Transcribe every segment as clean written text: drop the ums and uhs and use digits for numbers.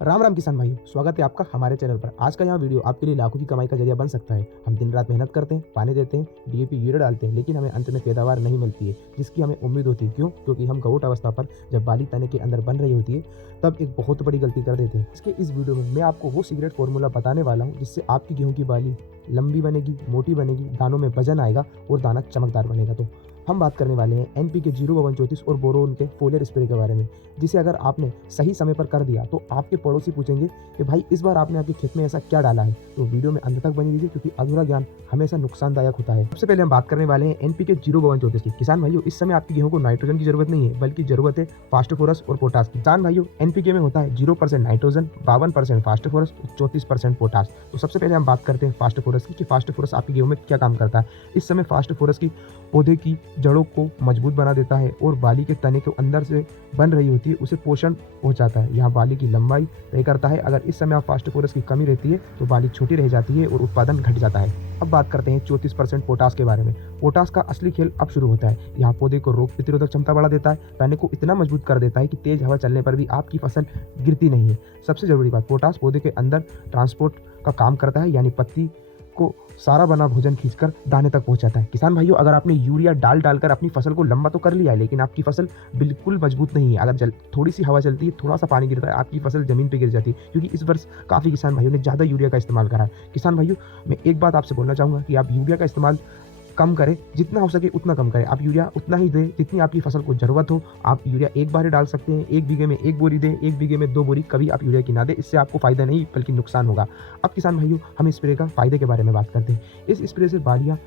राम राम किसान भाइयों, स्वागत है आपका हमारे चैनल पर। आज का यहाँ वीडियो आपके लिए लाखों की कमाई का जरिया बन सकता है। हम दिन रात मेहनत करते हैं, पानी देते हैं, डीएपी यूरिया डालते हैं, लेकिन हमें अंत में पैदावार नहीं मिलती है जिसकी हमें उम्मीद होती है। क्यों? क्योंकि हम गौठ अवस्था पर जब बाली तने के अंदर बन रही होती है तब एक बहुत बड़ी गलती कर देते हैं। इस वीडियो में मैं आपको वो सीक्रेट फॉर्मूला बताने वाला हूँ जिससे आपकी गेहूँ की बाली लंबी बनेगी, मोटी बनेगी, दानों में वजन आएगा और दाना चमकदार बनेगा। तो हम बात करने वाले हैं एनपीके 05234 और बोरोन के फोलियर स्प्रे के बारे में, जिसे अगर आपने सही समय पर कर दिया तो आपके पड़ोसी पूछेंगे कि भाई इस बार आपने आपके खेत में ऐसा क्या डाला है। तो वीडियो में अंत तक बनी रहिए क्योंकि अधूरा ज्ञान हमेशा नुकसानदायक होता है। सबसे पहले हम बात करने वाले हैं एनपीके 05234 की। किसान भाइयों, इस समय आपकी गेहूं को नाइट्रोजन की जरूरत नहीं है, बल्कि जरूरत है फास्फोरस और पोटास की। किसान भाइयों, एनपीके में होता है 0% नाइट्रोजन, 52% फास्फोरस, 34% पोटास। तो सबसे पहले हम बात करते हैं फास्फोरस की कि फास्फोरस आपकी गेहूं में क्या काम करता है। इस समय फास्फोरस की पौधे की जड़ों को मजबूत बना देता है और बाली के तने के अंदर से बन रही होती है उसे पोषण पहुंचाता है। यहाँ बाली की लंबाई तय करता है। अगर इस समय आप फास्फोरस की कमी रहती है तो बाली छोटी रह जाती है और उत्पादन घट जाता है। अब बात करते हैं 34% पोटास के बारे में। पोटास का असली खेल अब शुरू होता है। यहाँ पौधे को रोग प्रतिरोधक क्षमता बढ़ा देता है, तने को इतना मजबूत कर देता है कि तेज हवा चलने पर भी आपकी फसल गिरती नहीं है। सबसे जरूरी बात, पोटास पौधे के अंदर ट्रांसपोर्ट का काम करता है, यानी पत्ती को सारा बना भोजन खींचकर दाने तक पहुंचाता है। किसान भाइयों, अगर आपने यूरिया डालकर अपनी फसल को लंबा तो कर लिया है, लेकिन आपकी फसल बिल्कुल मजबूत नहीं है। अगर थोड़ी सी हवा चलती है, थोड़ा सा पानी गिरता है, आपकी फसल जमीन पे गिर जाती है, क्योंकि इस वर्ष काफ़ी किसान भाइयों ने ज़्यादा यूरिया का इस्तेमाल करा है। किसान भाइयों, मैं एक बात आपसे बोलना चाहूँगा कि आप यूरिया का इस्तेमाल कम करें, जितना हो सके उतना कम करें। आप यूरिया उतना ही दें जितनी आपकी फसल को ज़रूरत हो। आप यूरिया एक बार ही डाल सकते हैं। 1 बीघे में 1 बोरी दें, 1 बीघे में 2 बोरी। कभी आप यूरिया की ना दें, इससे आपको फ़ायदा नहीं बल्कि नुकसान होगा। अब किसान भाइयों, हम स्प्रे का फ़ायदे के बारे में बात करते हैं। इस स्प्रे से बालियाँ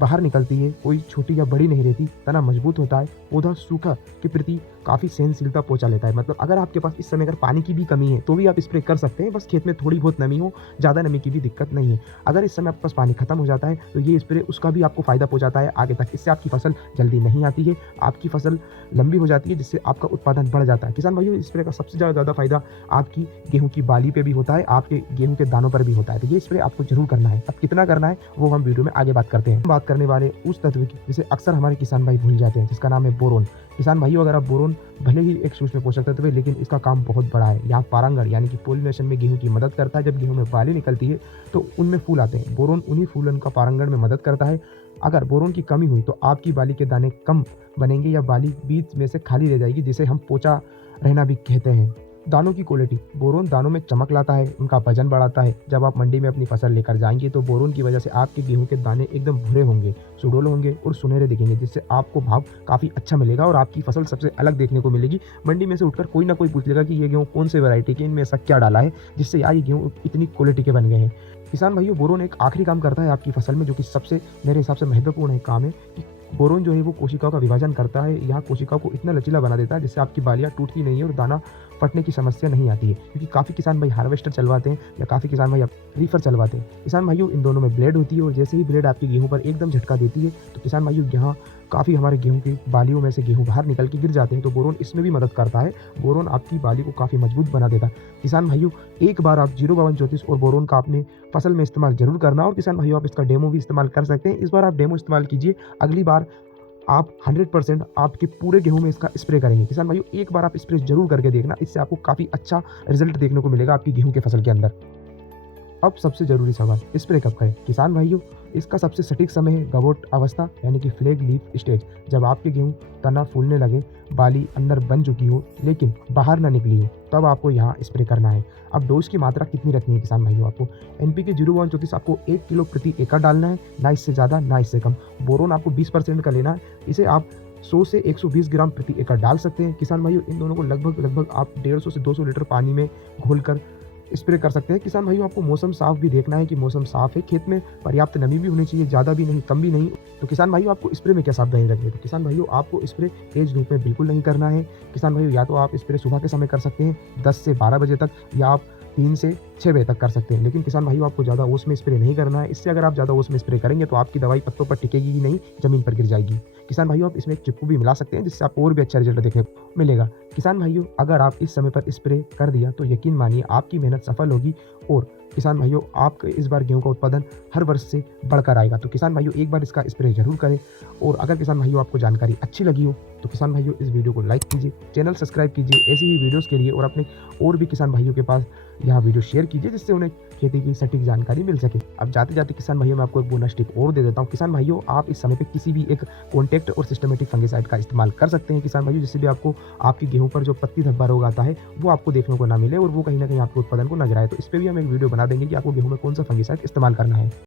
बाहर निकलती है, कोई छोटी या बड़ी नहीं रहती, तना मजबूत होता है, पौधा सूखा के प्रति काफ़ी सहनशीलता पहुंचा लेता है। मतलब अगर आपके पास इस समय अगर पानी की भी कमी है तो भी आप स्प्रे कर सकते हैं, बस खेत में थोड़ी बहुत नमी हो, ज़्यादा नमी की भी दिक्कत नहीं है। अगर इस समय आपके पास पानी खत्म हो जाता है तो ये स्प्रे उसका भी आपको फ़ायदा पहुंचाता है आगे तक। इससे आपकी फसल जल्दी नहीं आती है, आपकी फसल लंबी हो जाती है, जिससे आपका उत्पादन बढ़ जाता है। किसान भाइयों, स्प्रे का सबसे ज़्यादा फ़ायदा आपकी गेहूँ की बाली पे भी होता है, आपके गेहूँ के दानों पर भी होता है। तो ये स्प्रे आपको जरूर करना है। अब कितना करना है वो हम वीडियो में आगे बात करते हैं। हम बात करने वाले उस तत्व की जिसे अक्सर हमारे किसान भाई भूल जाते हैं, जिसका नाम है बोरोन। किसान भाइयों, अगर आप बोरोन भले ही एक सूक्ष्म पोषक तत्व है, लेकिन इसका काम बहुत बड़ा है। यहाँ पारंगण यानी कि पोलिनेशन में गेहूं की मदद करता है। जब गेहूं में बाली निकलती है तो उनमें फूल आते हैं। बोरोन उन्हीं फूलन का पारंगण में मदद करता है। अगर बोरोन की कमी हुई तो आपकी बाली के दाने कम बनेंगे या बाली बीच में से खाली रह जाएगी, जिसे हम पोचा रहना भी कहते हैं। दानों की क्वालिटी, बोरोन दानों में चमक लाता है, उनका वजन बढ़ाता है। जब आप मंडी में अपनी फसल लेकर जाएंगे तो बोरोन की वजह से आपके गेहूं के दाने एकदम भूरे होंगे, सुडौल होंगे और सुनहरे दिखेंगे, जिससे आपको भाव काफ़ी अच्छा मिलेगा और आपकी फसल सबसे अलग देखने को मिलेगी। मंडी में से उठकर कोई ना कोई पूछ लेगा कि ये गेहूँ कौन से वैरायटी के, इनमें ऐसा क्या डाला है जिससे यार ये गेहूँ इतनी क्वालिटी के बन गए हैं। किसान भाइयों, बोरोन एक आखिरी काम करता है आपकी फसल में, जो कि सबसे मेरे हिसाब से महत्वपूर्ण काम है कि बोरोन जो है वो कोशिकाओं का विभाजन करता है। यहाँ कोशिकाओं को इतना लचीला बना देता है जिससे आपकी बालियाँ टूटती नहीं है और दाना फटने की समस्या नहीं आती है। क्योंकि काफ़ी किसान भाई हार्वेस्टर चलवाते हैं या काफ़ी किसान भाई रीफर चलवाते हैं। किसान भाइयों, इन दोनों में ब्लेड होती है और जैसे ही ब्लेड आपकी गेहूं पर एकदम झटका देती है तो किसान भाइयों यहाँ काफ़ी हमारे गेहूं की बालियों में से गेहूं बाहर निकल के गिर जाते हैं। तो बोरोन इसमें भी मदद करता है। बोरोन आपकी बाली को काफ़ी मजबूत बना देता है। किसान भाइयों, एक बार आप 05234 और बोरोन का अपने फसल में इस्तेमाल जरूर करना। और किसान भाइयों, आप इसका डेमो भी इस्तेमाल कर सकते हैं। इस बार आप डेमो इस्तेमाल कीजिए, अगली बार आप 100% आपके पूरे गेहूं में इसका स्प्रे करेंगे। किसान भाइयों, एक बार आप स्प्रे जरूर करके देखना, इससे आपको काफ़ी अच्छा रिजल्ट देखने को मिलेगा आपकी गेहूं के फसल के अंदर। अब सबसे जरूरी सवाल, स्प्रे कब करें। किसान भाइयों, इसका सबसे सटीक समय है गवोट अवस्था यानी कि फ्लैग लीफ स्टेज। जब आपके गेहूं तना फूलने लगे, बाली अंदर बन चुकी हो लेकिन बाहर ना निकली हो, तब आपको यहाँ स्प्रे करना है। अब डोज की मात्रा कितनी रखनी है किसान भाइयों, आपको एनपीके 05234 आपको 1 किलो प्रति एकड़ डालना है, ना इससे ज़्यादा ना इससे कम। बोरोन आपको 20% का लेना है, इसे आप 100 से 120 ग्राम प्रति एकड़ डाल सकते हैं। किसान भाइयों, इन दोनों को लगभग आप 150 से 200 लीटर पानी में घोलकर स्प्रे कर सकते हैं। किसान भाइयों, आपको मौसम साफ भी देखना है कि मौसम साफ है, खेत में पर्याप्त नमी भी होनी चाहिए, ज़्यादा भी नहीं कम भी नहीं। तो किसान भाइयों, आपको स्प्रे में क्या सावधानी रखनी है। तो किसान भाइयों, आपको स्प्रे तेज धूप में बिल्कुल नहीं करना है। किसान भाइयों, या तो आप स्प्रे सुबह के समय कर सकते हैं 10 से 12 बजे तक, या आप 3 से 6 बजे तक कर सकते हैं। लेकिन किसान भाइयों आपको ज़्यादा ओस में स्प्रे नहीं करना है। इससे अगर आप ज़्यादा ओस में स्प्रे करेंगे तो आपकी दवाई पत्तों पर टिकेगी ही नहीं, ज़मीन पर गिर जाएगी। किसान भाइयों आप इसमें एक चिपकू भी मिला सकते हैं जिससे आपको और भी अच्छा रिजल्ट देखने को मिलेगा। किसान भाइयों अगर आप इस समय पर स्प्रे कर दिया तो यकीन मानिए आपकी मेहनत सफल होगी और किसान भाइयों आपके इस बार गेहूं का उत्पादन हर वर्ष से बढ़कर आएगा। तो किसान भाइयों एक बार इसका स्प्रे जरूर करें। और अगर किसान भाइयों आपको जानकारी अच्छी लगी हो तो किसान भाइयों इस वीडियो को लाइक कीजिए, चैनल सब्सक्राइब कीजिए ऐसी ही वीडियोस के लिए, और अपने और भी किसान भाइयों के पास यह वीडियो शेयर कीजिए जिससे उन्हें खेती की सटीक जानकारी मिल सके। अब जाते जाते किसान भाइयों मैं आपको एक बोनस टिप और दे देता हूँ। किसान भाइयों आप इस समय पे किसी भी एक कॉन्टैक्ट और सिस्टमेटिक फंगिसाइड का इस्तेमाल कर सकते हैं किसान भाइयों, जिससे भी आपको आपकी गेहूं पर जो पत्ती धब्बा रोग आता है वो आपको देखने को ना मिले और वो कहीं ना कहीं आपके उत्पादन को न गिराए। तो इस पर भी हम एक वीडियो बना देंगे कि आपको गेहूं में कौन सा फंगिसाइड इस्तेमाल करना है।